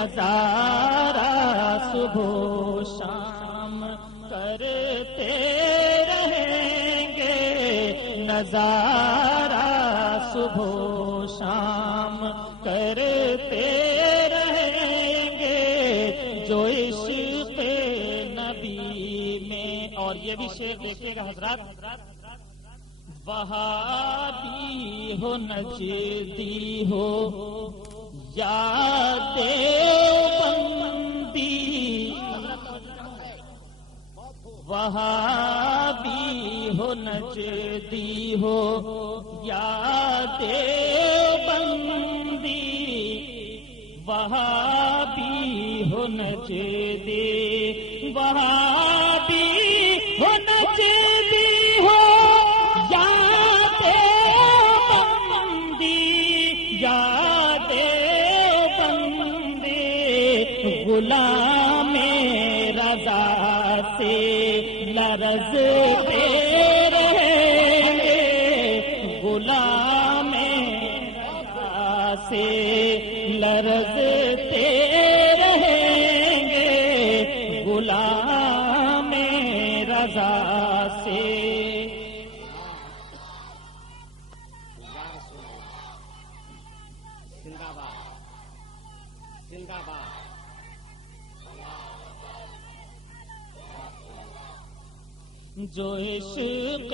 نظارہ صبح و شام کرتے رہیں گے، نظارہ صبح و شام کرتے رہیں گے، جو عشق نبی میں. اور یہ بھی شعر دیکھیے گا حضرات، وہابی ہو نجدی ہو یا دیوبندی، وہابی ہو نجدی ہو یا دیوبندی، وہابی ہو نجدی، وہابی ہو نجدی ہو یا دیوبندی، یا غلام رضا سے لرزتے رہیں گے، غلام رضا سے لرزتے رہیں گے، غلام رضا سے. جو عشق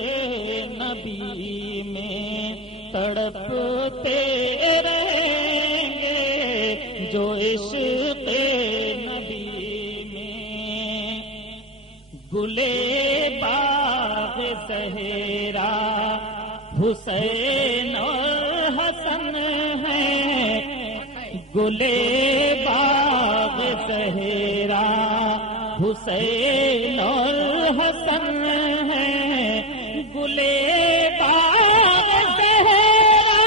نبی میں تڑپتے رہیں گے، جو عشق نبی میں گلے باغ زہرا حسین اور حسن ہیں، گلے باغ زہرا حسین اور حسن ہیں، گلے باغ زہرا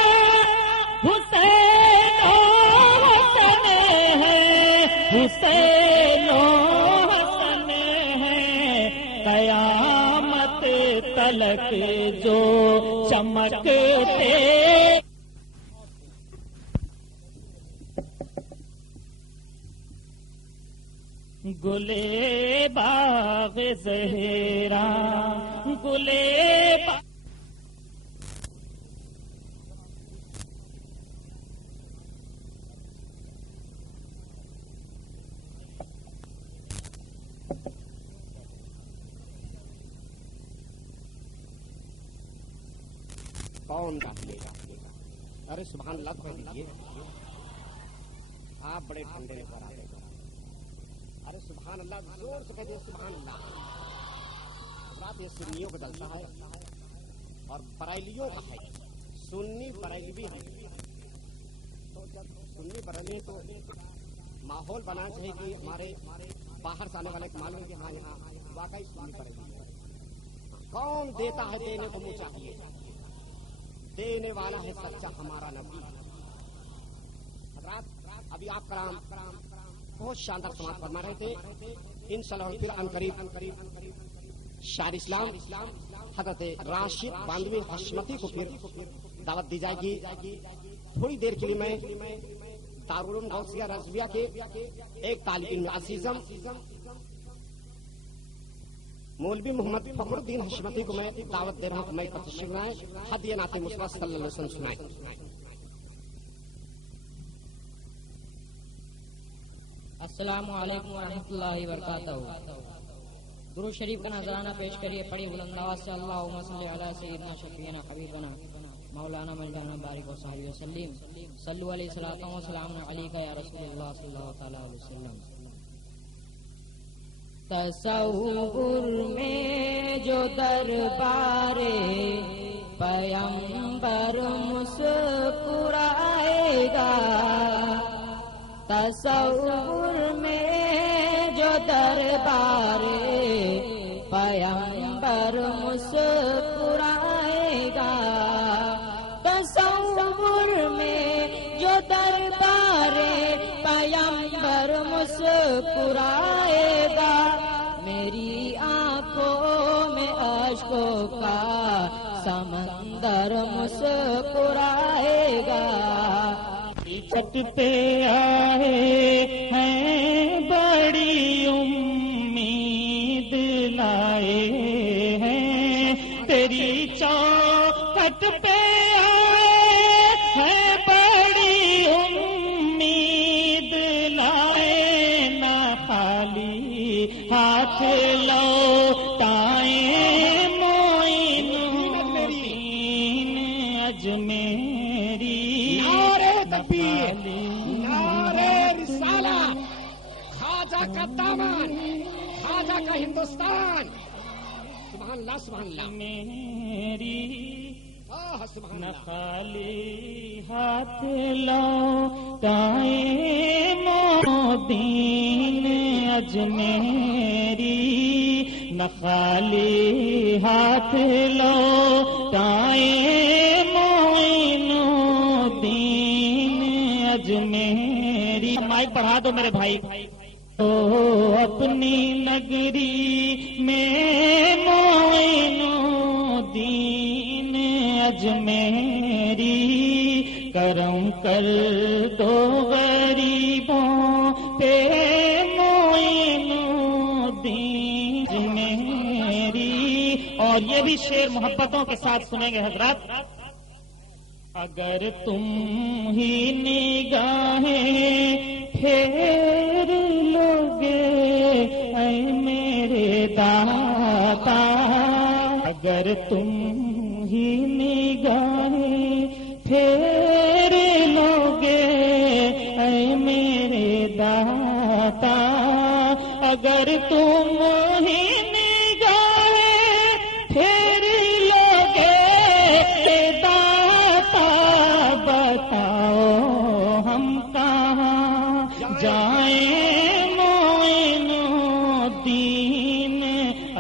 حسین اور حسن ہیں، حسین اور حسن ہیں، قیامت تلک جو چمکتے گلے باغ زہرا، گلے باغ کون ڈاکے گا؟ ارے سبحان اللہ تو کہہ دیجیے، آپ بڑے ٹھنڈے نے پر آتے. ارے سبحان اللہ زور سے کہتے ہیں سبحان اللہ. حضرات یہ سنیوں کا جلسہ ہے اور بریلیوں کا ہے، سنی بریلی بھی ہے. تو جب سنی بریلی تو ماحول بنانا چاہیے کہ ہمارے باہر سے آنے والے معلوم کہ ہاں یہاں واقعی سنی بریلی ہے. کون دیتا ہے؟ دینے کو منہ چاہیے، دینے والا ہے سچا ہمارا نبی. حضرات ابھی آپ کرام بہت شاندار سماعت فرما رہے تھے. انشاءاللہ پھر ان قریب شاعر اسلام حضرت راشد باندوی حشمتی کو پھر دعوت دی جائے گی. تھوڑی دیر کے لیے میں دارالعلوم غوثیہ رضویہ کے ایک طالب علم عزیزم مولوی محمد فخر الدین حشمتی کو میں دعوت دے رہا ہوں کہ میں تشریف لائیں، ہدیہ نعت مصطفیٰ صلی اللہ علیہ وسلم سنائیں. السلام علیکم ورحمۃ اللہ وبرکاتہ. درود شریف کا نذرانہ پیش کریے، پڑھی بلند آواز سے اللہم صلی علی سیدنا شفیعنا حبیبنا مولانا ملجانا بارک و صحبہ وسلم. صلو علیہ الصلوۃ والسلام علیک یا رسول اللہ صلی اللہ تعالی علیہ وسلم. تصور میں جو دربار پیغمبر مسکرائے گا، تصور میں جو دربار پیغمبر مسکرائے گا، تصور میں جو دربار پیغمبر مسکرائے گا، میری آنکھوں میں اشکوں کا سمندر مسکرائے گا. چھٹتے آئے سنکٹ پہ آئے ہے بڑی امید لائے نہ خالی ہاتھ لوٹائیں معین الدین اجمیری نعرے تکبیر، نعرے رسالہ، خواجہ کا دامن، خواجہ کا ہندوستان، سبحان اللہ سبحان اللہ، میری سبحان نہ اللہ، خالی ہاتھ لوٹائیں دین اجمیری، نہ خالی ہاتھ لوٹائیں معین الدین اجمیری۔ مائک بڑھا دو میرے بھائی۔ تو اپنی نگری میں معین الدین اجمیری، کرم کر دو غریبوں پہ معین الدین اجمیری۔ اور یہ بھی شعر محبتوں کے ساتھ سنیں گے حضرات۔ اگر تم ہی نگاہیں پھیر لوگے اے میرے داتا، اگر تم ہی نگاہیں پھیر لوگے اے میرے داتا، اگر تم ہی نگاہیں پھیر لوگے اے داتا، بتاؤ ہم کہاں جائیں معین الدین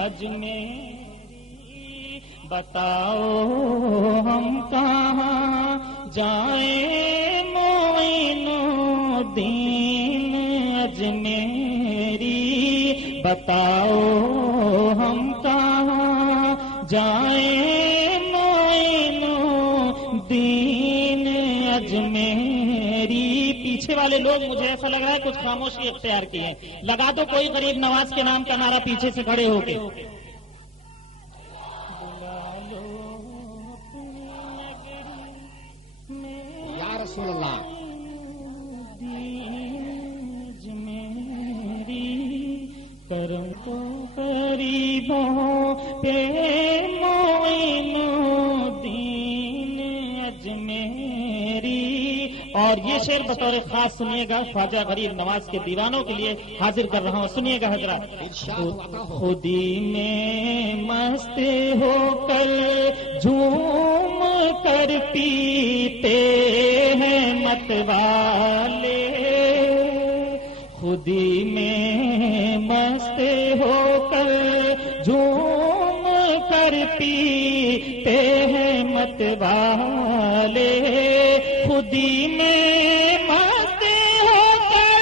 اجمیری، بتاؤ ہم کہاں جائیں معین الدین اجمیری، بتاؤ ہم کہاں جائیں معین الدین اجمیری۔ پیچھے والے لوگ مجھے ایسا لگ رہا ہے کچھ خاموشی اختیار کی ہے، لگا دو کوئی غریب نواز کے نام کا نعرہ پیچھے سے کھڑے ہو کے۔ یا رسول اللہ، کرم کو غریبوں پہ معین الدین اجمیری۔ اور یہ شعر بطور خاص سنیے گا خواجہ غریب نواز کے دیوانوں کے لیے حاضر کر رہا ہوں، سنیے گا حضرات۔ خودی میں مست ہو کر جھوم کر پیتے ہیں مت والے، خودی میں مست ہو کر جھوم کر پیتے ہیں مت والے، خودی میں مست ہو کر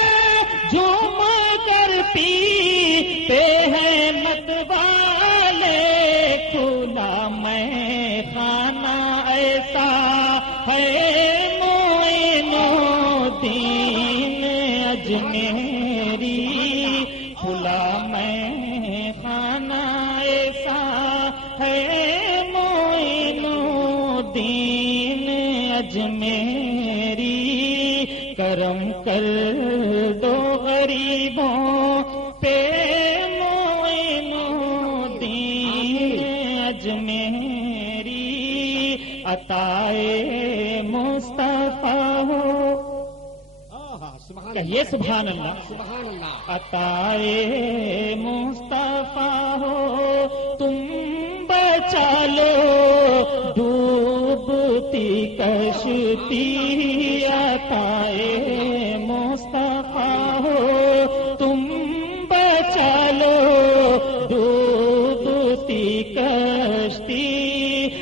جھوم کر پیتے ہیں مت والے، کھلا میں خانہ ایسا ہے معین الدین اجمیری، کھلا میں خانہ ایسا ہے معین الدین اجمیری، کرم کر دو غریبوں پہ معین الدین اجمیری، عطائے مصطفیٰ ہو، کہیے سبحان اللہ، سبحان اللہ، عطائے مصطفیٰ ہو، تم بچا لو ڈوبتی کشتی، عطائے مصطفیٰ ہو، تم بچا لو ڈوبتی کشتی،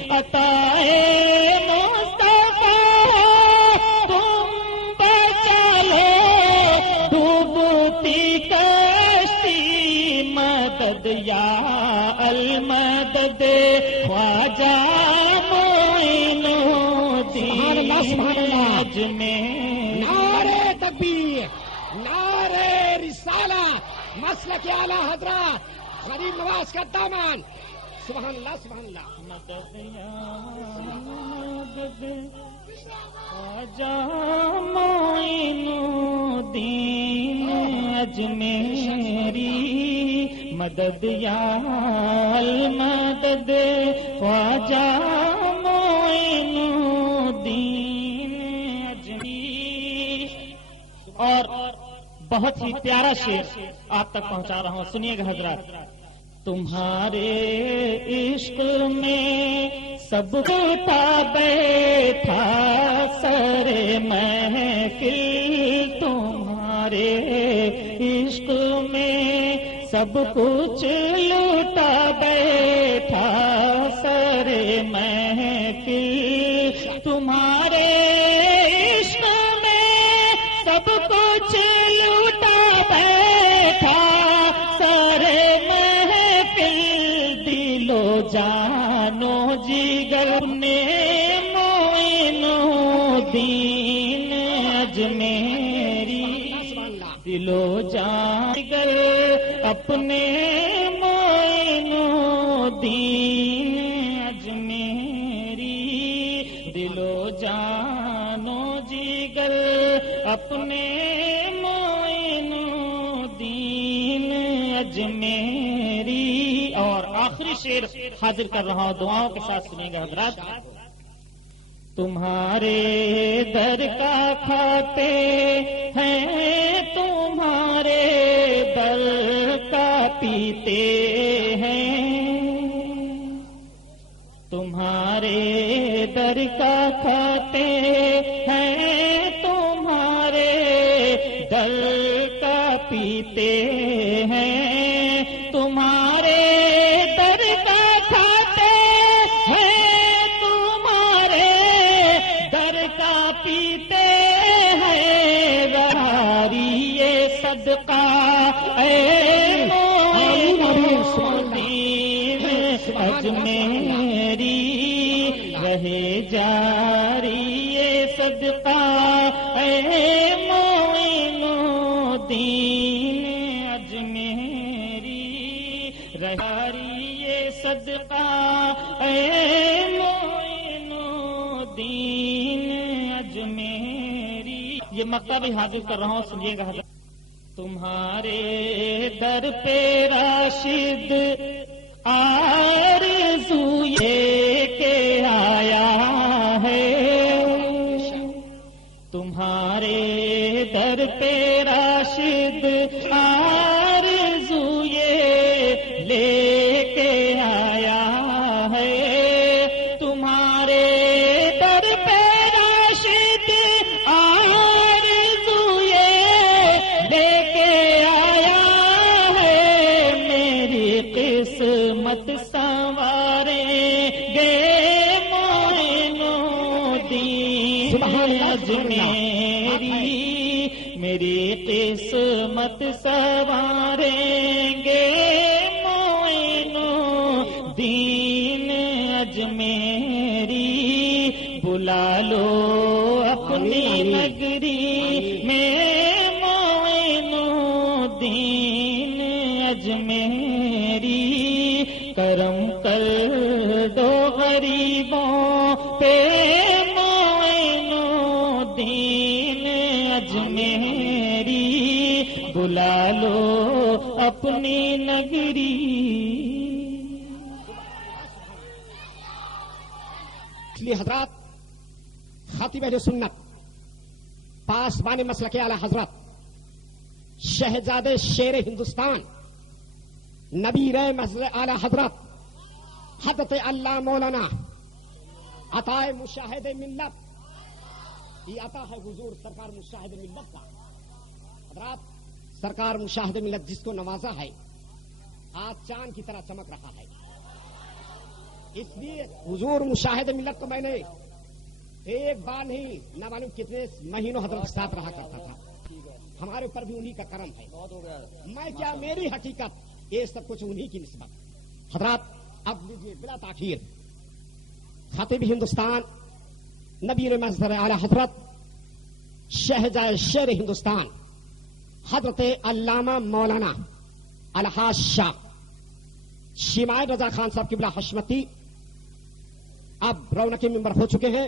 عطائے یا المدد خواجہ معین الدین اجمیری۔ نعرے تکبیر، نعرے رسالہ، مسلک اعلیٰ حضرات غریب نواز کا دامن، سبحان اللہ سبحان اللہ۔ مدد یا معین الدین اجمیری مدد یا المدد خواجہ معین الدین اجمیری. اور بہت ہی پیارا شعر آپ تک پہنچا رہا ہوں، سنیے گا حضرات. تمہارے عشق میں سب کا بیٹھا سر محفل، تمہارے عشق میں سب کچھ لوٹا بیٹھا سر محفل، تمہارے عشق میں سب کچھ لوٹا بیٹھا سر محفل، دل و جانو جگر نے معین الدین اجمیری، دل و جگر اپنے معین الدین اجمیری، دل و جانو جگر اپنے معین الدین اجمیری. اور آخری شعر حاضر کر رہا ہوں، دعاؤں کے ساتھ سنیے گا حضرات. تمہارے در کا کھاتے ہیں، تمہارے در کا پیتے ہیں، تمہارے در کا کھاتے ہیں، تمہارے در کا پیتے ہیں، تمہارے در کا کھاتے ہیں، تمہارے در کا پیتے ہیں، بہاری یہ صدقہ اے معین الدین اجمیری، رہے جاری یہ صدقہ اے معین الدین اجمیری، رہے جاری یہ صدقہ اے معین الدین اجمیری. یہ مقطع بھی حاضر کر رہا ہوں، سنیے گا حضرت. تمہارے در پہ راشد آرزو یہ کہ آیا ہے، تمہارے در پہ راشد آرزو یہ لے کے آیا ہے، تمہارے در پہ راشد آرزو یہ لے کے آیا ہے، میری قسمت سنواریں گے معین الدین اجمیری، میری قسمت سنواریں گے معین الدین اجمیری، بلا لو اپنی نگری میں معین الدین اجمیری، کرم کر دو غریبوں پہ معین الدین اجمیری، بلا لو اپنی نگری. اس لیے حضرات، خطیب اہل سنت پاسبان مسلک اعلی حضرت شہزادے شیر ہندوستان نبیر مسجد اعلی حضرت حضرت اللہ مولانا عطائے مشاہد ملت، یہ عطا ہے حضور سرکار مشاہد ملت کا. حضرات، سرکار مشاہد ملت جس کو نوازا ہے آج چاند کی طرح چمک رہا ہے. اس لیے حضور مشاہد ملت کو میں نے ایک بار نہیں نہ معلوم کتنے مہینوں حضرت کے ساتھ رہا کرتا تھا. ہمارے اوپر بھی انہی کا کرم ہے. میں کیا، میری حقیقت، یہ سب کچھ انہی کی نسبت. حضرات اب لیجیے بلا تاخیر خطیب ہندوستان نبیر مسجد اعلی حضرت شہزادہ شیر ہندوستان حضرت علامہ مولانا الحاج شاہ شمائل رضا خان صاحب قبلہ حشمتی اب رونق ممبر ہو چکے ہیں.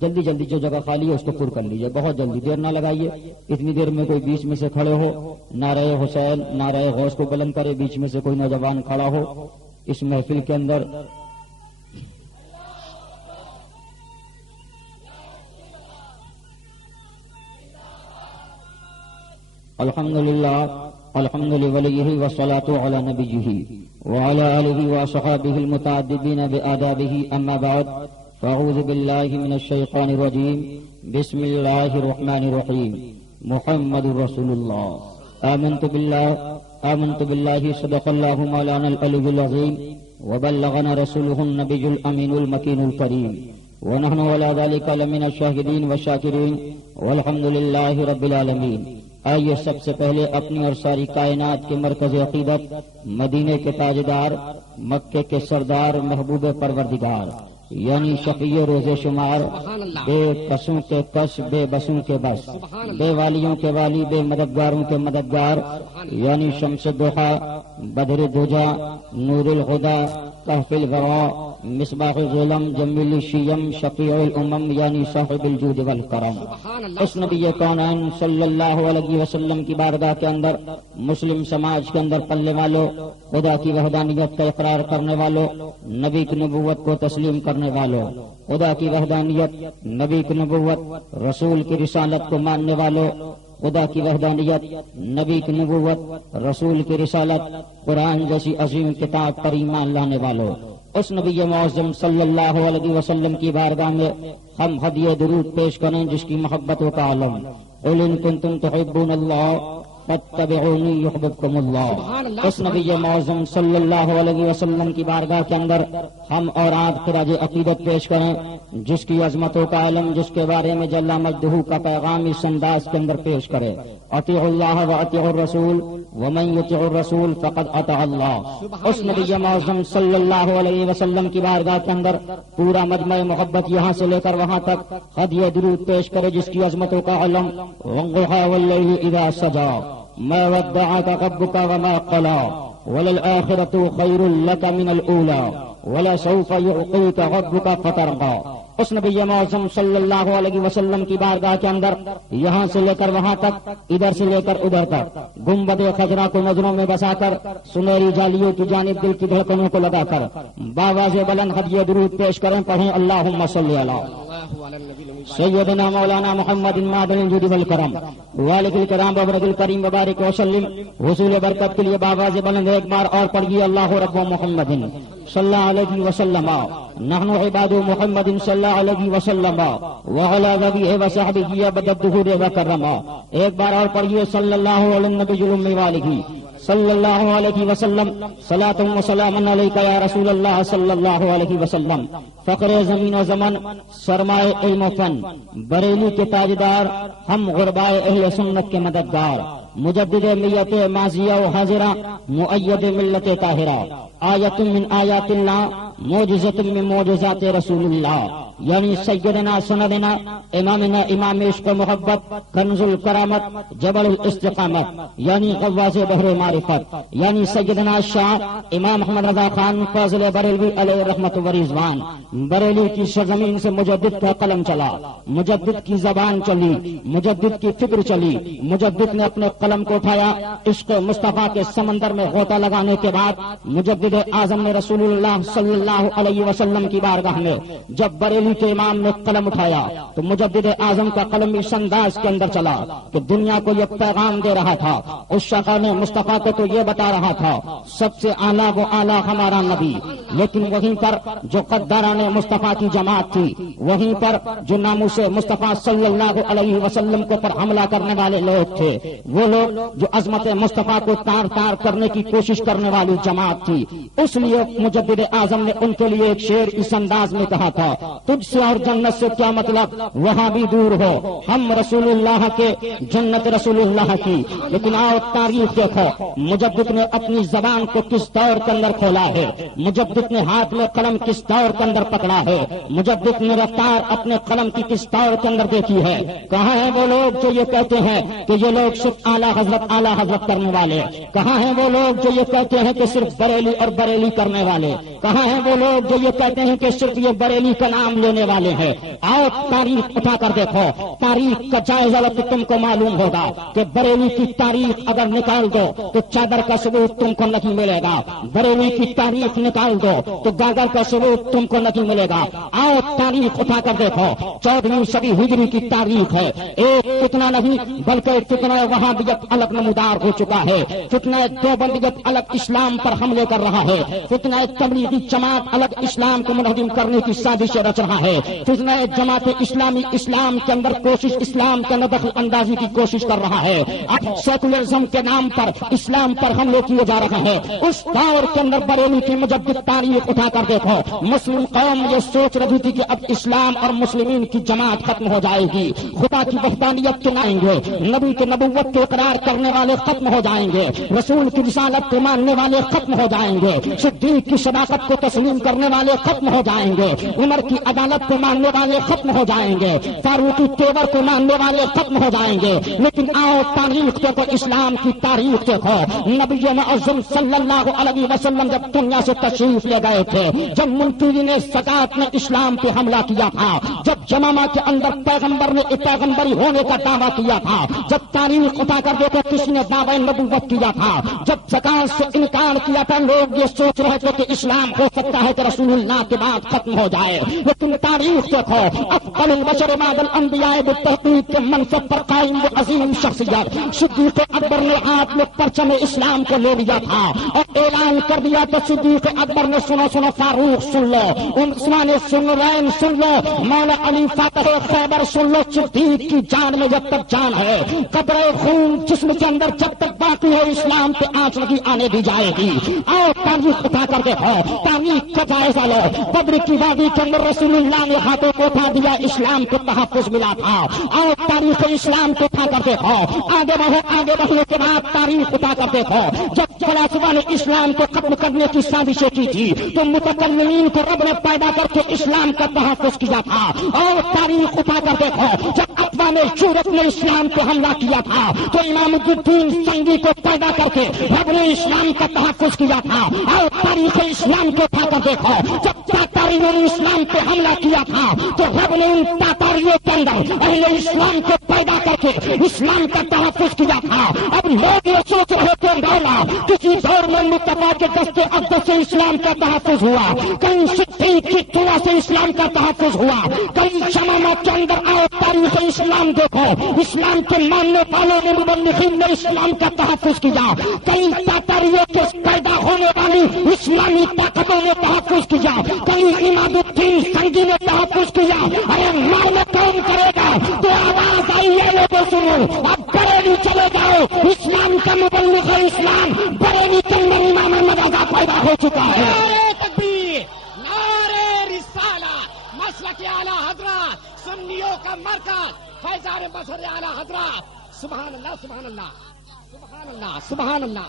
جلدی جلدی جو جگہ خالی ہے اس کو پر کر لیجیے، بہت جلدی، دیر نہ لگائیے۔ اتنی دیر میں کوئی بیچ میں سے کھڑے ہو، نعرہ حسین نعرہ غوث کو بلند کرے، بیچ میں سے کوئی نوجوان کھڑا ہو اس محفل کے اندر۔ الحمدللہ الحمد لوليه والصلاة على نبيه وعلى آله وصحابه المتعددين بآدابه أما بعد فأعوذ بالله من الشيطان الرجيم بسم الله الرحمن الرحيم محمد رسول الله آمنت بالله صدق الله مولانا العلي العظيم وبلغنا رسوله النبي الأمين المكين الكريم ونحن على ذلك لمن الشاهدين والشاكرين والحمد لله رب العالمين۔ آئیے سب سے پہلے اپنی اور ساری کائنات کے مرکز عقیدت، مدینے کے تاجدار، مکے کے سردار، محبوب پروردگار یعنی شفیع روز شمار، بے کسوں کے کش، بے بسوں کے بس، بے والیوں کے والی، بے مددگاروں کے مددگار یعنی شمس الضحیٰ، بدر الدجا، نور الہدیٰ، کہف الغوا، مصباح الظلم، جمیل الشیم، شفیع الامم یعنی صاحب الجود والکرم۔ اس نبی کونین صلی اللہ علیہ وسلم کی بارگاہ کے اندر، مسلم سماج کے اندر پلنے والوں، خدا کی وحدانیت کا اقرار کرنے والوں، نبی کی نبوت کو تسلیم کرنے والوں، خدا کی وحدانیت، نبی کی نبوت، رسول کی رسالت کو ماننے والوں، خدا کی وحدانیت، نبی کی نبوت، رسول کی رسالت، قرآن جیسی عظیم کتاب پر ایمان لانے والوں، اس نبی معظم صلی اللہ علیہ وسلم کی بارگاہ میں ہم ہدیہ درود پیش کریں جس کی محبتوں کا عالم۔ قل ان کنتم تحبون اللہ فاتبعونی یحببکم اللہ۔ اس نبی معظم صلی اللہ علیہ وسلم کی بارگاہ کے اندر ہم اور آپ خراج عقیدت پیش کریں جس کی عظمتوں کا علم، جس کے بارے میں جل مجدہ کا پیغام اس انداز کے اندر پیش کرے۔ اطیعوا اللہ واطیعوا الرسول ومن یطع الرسول فقد اطاع اللہ۔ اس نبی معظم صلی اللہ علیہ وسلم کی بارگاہ کے اندر پورا مجمع محبت یہاں سے لے کر وہاں تک ہدیہ درود پیش کرے جس کی عظمتوں کا علم۔ والضحى والليل اذا سجى ما ودعك ربك وما قلى وللآخرة خير لك من الأولى ولسوف يعطيك ربك فترضى۔ اس نبی معظم صلی اللہ علیہ وسلم کی بارگاہ کے اندر یہاں سے لے کر وہاں تک، ادھر سے لے کر ادھر تک گنبد خضرا کو نظروں میں بسا کر، سنہری جالیوں کی جانب دل کی دھڑکنوں کو لگا کر باواز بلند ہدیہ درود پیش کریں، پڑھیں اللہم صلی علی سیدنا مولانا محمد معدن الجود والکرم والد الکرام وبرد الکریم وبارک وسلم۔ حصول برکت کے لیے باواز بلند ایک بار اور پڑھیے اللہ رب محمد صلی اللہ علیہ وسلم، نحن عباد محمد صلی اللہ علیہ وسلم وعلی نبیہ وصحبہ ابد الدہور وکرما۔ ایک بار اور پڑھیے صلی اللہ علیہ النبی الأمی والہ صلی اللہ علیہ وسلم، صلاۃ و سلام علیک یا رسول اللہ صلی اللہ علیہ وسلم۔ فخر زمین و زمن، سرمائے علم و فن، بریلی کے تاجدار، ہم غربائے اہل سنت کے مددگار، مجدد ملت ماضیہ و حاضرہ، مؤید ملت طاہرہ، آیت من آیات اللہ، معجزت من معجزات رسول اللہ یعنی سیدنا سندنا امامنا امام عشق و محبت، کنز الکرامت، جبل الاستقامت یعنی غواص بحر معرفت یعنی سیدنا شاہ امام محمد رضا خان فاضل بریلوی علیہ رحمت و رضوان۔ بریلی کی سرزمین سے مجدد کا قلم چلا، مجدد کی زبان چلی، مجدد کی فکر چلی، مجدد نے اپنے قلم کو اٹھایا، عشق مصطفیٰ کے سمندر میں غوطہ لگانے کے بعد مجدد اعظم نے رسول اللہ صلی اللہ علیہ وسلم کی بارگاہ میں جب بریلی کے امام نے قلم اٹھایا تو مجدد اعظم کا قلم اس انداز کے اندر چلا کہ دنیا کو یہ پیغام دے رہا تھا، اس شفاعت مصطفیٰ کو تو یہ بتا رہا تھا سب سے اعلیٰ وہ اعلیٰ ہمارا نبی، لیکن وہیں پر جو قداران مصطفیٰ کی جماعت تھی، وہیں پر جو ناموس مصطفیٰ صلی اللہ علیہ وسلم کو پر حملہ کرنے والے لوگ تھے، وہ لوگ جو عظمت مصطفیٰ کو تار تار کرنے کی کوشش کرنے والی جماعت تھی، اس لیے مجدد اعظم نے ان کے لیے ایک شعر اس انداز میں کہا تھا، تجھ سے اور جنت سے کیا مطلب وہاں بھی دور ہو، ہم رسول اللہ کے، جنت رسول اللہ کی۔ لیکن آؤ تاریخ دیکھو مجدد نے اپنی زبان کو کس دور کے اندر کھولا ہے، مجدد نے ہاتھ میں قلم کس دور کے اندر پکڑا ہے، مجدد نے رفتار اپنے قلم کی کس دور کے اندر دیکھی ہے۔ کہاں ہیں وہ لوگ جو یہ کہتے ہیں کہ یہ لوگ صرف اعلیٰ حضرت کرنے والے؟ کہاں ہیں وہ لوگ جو یہ کہتے ہیں کہ صرف بریلی اور بریلی کرنے والے؟ کہاں ہیں وہ لوگ جو یہ کہتے ہیں کہ صرف یہ بریلی کا نام لے لینے والے ہیں. آؤ تاریخ اٹھا کر دیکھو, تاریخ کا جائزہ لو تو تم کو معلوم ہوگا کہ بریلی کی تاریخ اگر نکال دو تو چادر کا ثبوت تم کو نہیں ملے گا. بریلی کی تاریخ نکال دو تو گاگر کا ثبوت تم کو نہیں ملے گا. آؤ تاریخ اٹھا کر دیکھو, 14ویں صدی ہجری کی تاریخ ہے. ایک فتنہ نہیں بلکہ فتنہ وہابیت الگ نمودار ہو چکا ہے. فتنہ دیوبندیت الگ اسلام پر حملے کر رہا ہے. فتنہ تبلیغی جماعت الگ اسلام کو منہدم کرنے کی سازشیں رچ رہا ہے. فتنہ جماعت اسلامی اسلام کے اندر کوشش, اسلام کا دخل اندازی کی کوشش کر رہا ہے. اب سیکولرزم کے نام پر اسلام پر حملے کیے جا رہے ہیں. اس دور کے اندر بریلی کی مجدد تاریخ اٹھا کر دیکھو, مسلم قوم یہ سوچ رہی تھی کہ اب اسلام اور مسلمین کی جماعت ختم ہو جائے گی, خدا کی وحدانیت کے آئیں گے, نبی کے نبوت کے اقرار کرنے والے ختم ہو جائیں گے, رسول کی رسالت کو ماننے والے ختم ہو جائیں گے, صدیق کی صداقت کو تسلیم کرنے والے ختم ہو جائیں گے, عمر کی عدالت کو ماننے والے ختم ہو جائیں گے, فاروقی تیور کو ماننے والے ختم ہو جائیں گے. لیکن آؤ تاریخ دیکھو, اسلام کی تاریخ دیکھو. نبی معظم صلی اللہ علیہ وسلم جب دنیا سے تشریف لے گئے تھے, جب منتظرین زکات نے اسلام پہ حملہ کیا تھا, جب جمامہ کے اندر پیغمبر نے پیغمبری ہونے کا دعویٰ کیا تھا, جب تاریخ اٹھا کر دیکھو کس نے دعوی نبوت کیا تھا, جب زکات سے انکار کیا تھا, لوگ یہ سوچ رہے تھے کہ اسلام ہو سکتا ہے کہ رسول اللہ کے بعد ختم ہو جائے. لیکن تاریخ دیکھو, افضل البشر بعد الانبیاء بالتحقیق کے منصب پر قائم وہ عظیم شخصیت صدیق اکبر نے ہاتھ میں پرچم اسلام کو لے لیا تھا اور اعلان کر دیا کہ صدیق اکبر نے سنو سنو فاروق سن لو, عثمان سنورین سن لو, مولا علی فاتح خیبر سن لو, صدیق کی جان میں جب تک جان ہے, قبر خون جسم کے اندر جب تک باقی ہے, اسلام پہ آنچ نہیں آنے دی جائے گی. اور تاریخ اٹھا کر دیکھو, تاریخ کا جائزہ لو. بدر کی وادی کے اندر رسول اللہ نے ہاتھوں کو اٹھا دیا, اسلام کو تحفظ ملا تھا. اور تاریخ اسلام کو اٹھا کر دیکھو, آگے بڑھو, آگے بڑھنے کے بعد تاریخ اٹھا کر دیکھو, جب فلاسفہ نے اسلام کو ختم کرنے کی سازشیں کی تھی تو متکلمین کو رب نے پیدا کر کے اسلام کا تحفظ کیا تھا. اور تاریخ اٹھا کر دیکھو, جب اقوام یورپ نے اسلام کو حملہ کیا تھا تو امام الدین سنگی کو پیدا کر کے رب نے اسلام کا تحفظ کیا تھا. اور تاریخ اسلام کو اٹھا کر دیکھو, جب تاتاریوں نے اسلام پہ حملہ کیا تھا تو رب نے ان تاتاریوں کے اندر اہل اسلام کو پیدا کر کے اسلام کا تحفظ کیا تھا. اب لوگ یہ سوچ رہے تھے مولا کسی دور میں مصطفیٰ کے دستے اقدس سے اسلام کا تحفظ ہوا, کہیں صدیق کی دعا سے اسلام کا تحفظ ہوا, کہیں شمامہ کے اندر آؤ تاریخ اسلام دیکھو, اسلام کے ماننے والوں نے مبلغین نے اسلام کا تحفظ کیا, کہیں تاتاریوں کے پیدا ہونے والی اسلامی طاقتوں نے تحفظ کیا, کہیں امام الدین سنگی نے تحفظ کیا. ارے ماننا کون کرے گا؟ تو آواز آئی ہے, لوگوں سنو, اب بریلی چلے جاؤ, اسلام کا مبلغ اسلام بریلی کے اندر امام احمد رضا پیدا ہو چکا ہے. نعرے تکبیر, نعرے رسالہ, مسلک اعلی حضرات, سنیوں کا مرکز, فیضان بصر اعلی حضرات. سبحان اللہ, سبحان اللہ, سبحان اللہ, سبحان اللہ,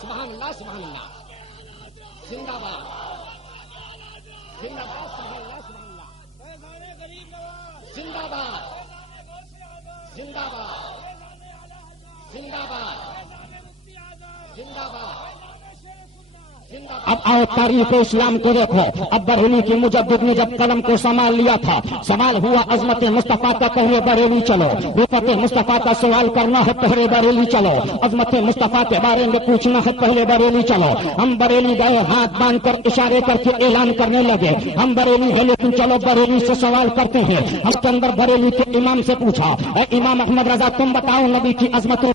سبحان اللہ, سبحان اللہ, زندہ باد, زندہ باد, سبحان اللہ, سبحان اللہ, زندہ باد, زندہ باد, زندہ باد, زندہ باد. اب آؤ تاریخ اسلام کو دیکھو. اب بریلی کی مجدد نے جب قلم کو سنبھال لیا تھا, سوال ہوا عظمت مصطفیٰ کا, پہلے بریلی چلو. رفعت مصطفیٰ کا سوال کرنا ہے, پہلے بریلی چلو. عظمت مصطفیٰ کے بارے میں پوچھنا ہے, پہلے بریلی چلو. ہم بریلی گئے, ہاتھ باندھ کر اشارے کر کے اعلان کرنے لگے, ہم بریلی ہے لیکن چلو بریلی سے سوال کرتے ہیں. ہم کے اندر بریلی کے امام سے پوچھا, اے امام احمد رضا تم بتاؤ نبی کی عظمتوں